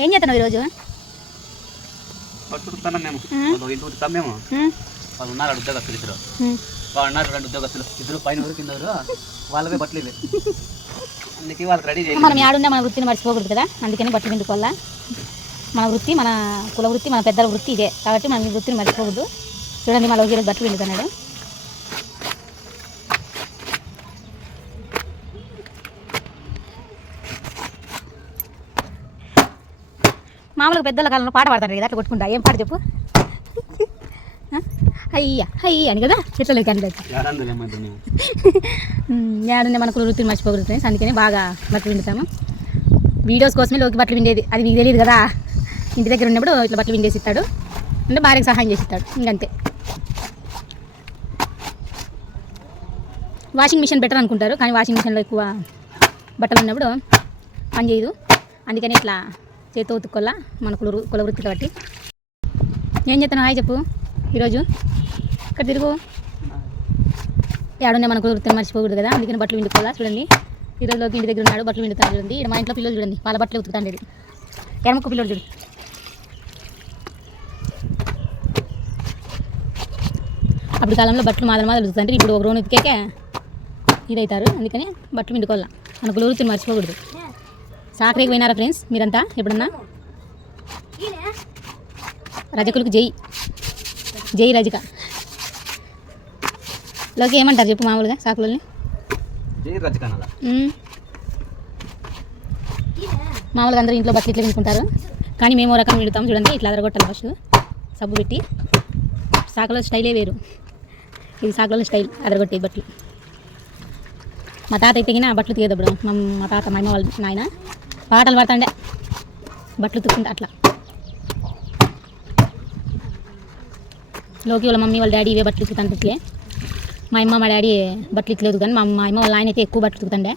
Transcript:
ఏం చేస్తున్నావు ఈరోజు? మనం ఆడున్నా మన వృత్తిని మర్చిపోకూడదు కదా, అందుకని బట్టలు పిండుకోవాలా. మన వృత్తి, మన కుల వృత్తి, మన పెద్దల వృత్తి ఇదే కాబట్టి మనం ఈ వృత్తిని మర్చిపోకూడదు. చూడండి మళ్ళీ ఈరోజు బట్టలు పిండుతున్నాడు. మామూలుగా పెద్దల కాలంలో పాట పాడతారు కదా, అట్లా కొట్టుకుంటా. ఏం పాట చెప్పు? అయ్యా అయ్యా అని కదా, చెట్లలో కానీ ఏడుండే మన కుల వృత్తిని మర్చిపోకూడదు ఫ్రెండ్స్, అందుకని బాగా బట్టలు పిండుతాము. వీడియోస్ కోసమే లోకి బట్టలు పిండేది, అది మీకు తెలియదు కదా. ఇంటి దగ్గర ఉన్నప్పుడు ఇట్లా బట్టలు పిండేసి ఇస్తాడు, అంటే భార్యకు సహాయం చేసి ఇస్తాడు, ఇంకంతే. వాషింగ్ మిషన్ బెటర్ అనుకుంటారు, కానీ వాషింగ్ మిషన్లో ఎక్కువ బట్టలు ఉన్నప్పుడు పని చేయదు, అందుకని ఇట్లా చేతితో ఉతుక్కోవాలా మన కుల వృత్తి కాబట్టి. ఏం చెప్తాను? హాయ్ చెప్పు. ఈరోజు ఇక్కడ తిరుగు. ఏడుండే మన కుల వృత్తిని మర్చిపోకూడదు కదా, అందుకని బట్టలు పిండుకోవాలా. చూడండి ఈరోజు లోకి ఇంటి దగ్గర ఉన్నాడు, బట్టలు పిండుతాడు. చూడండి ఇక్కడ మా ఇంట్లో పిల్లలు చూడండి, వాళ్ళ బట్టలు ఉతుకుతాను. ఎడమకు పిల్లలు చూడు. అప్పుడు కాలంలో బట్టలు మాదలు ఉతుకుతాంటే, ఇప్పుడు ఒక రోజు ఉతికేకే ఇదవుతారు, అందుకని బట్టలు పిండుకోవాలా. మన కుల వృత్తిని మర్చిపోకూడదు. సాకరేకి పోయినారా ఫ్రెండ్స్ మీరంతా ఎప్పుడన్నా? రజకులకు జై జై రజక. లోకి ఏమంటారు చెప్పు మామూలుగా సాకులని? మామూలుగా అందరూ ఇంట్లో బట్టలు ఇట్లా పిండుకుంటారు, కానీ మేము రకం పిండుతాము. చూడండి ఇట్లా అదరగొట్టాలి ఫస్ట్ సబ్బు పెట్టి. సాకులో స్టైలే వేరు, ఇది సాకులో స్టైల్ అదరగొట్టేది బట్టలు. మా తాత అయితే బట్టలు తీయదప్పుడు మా తాత మా అమ్మ వాళ్ళ నాయన పాటలు పడుతుండే బట్టలు ఉతుక్కుంటా అట్లా. లోకి వాళ్ళ మమ్మీ వాళ్ళ డాడీ ఇవే బట్టలు ఉతుకుతాంటే, మా అమ్మ మా డాడీ బట్టలు ఇట్లేదు, కానీ మా అమ్మ వాళ్ళ ఆయన అయితే ఎక్కువ బట్టలు ఉతుకుతాండే.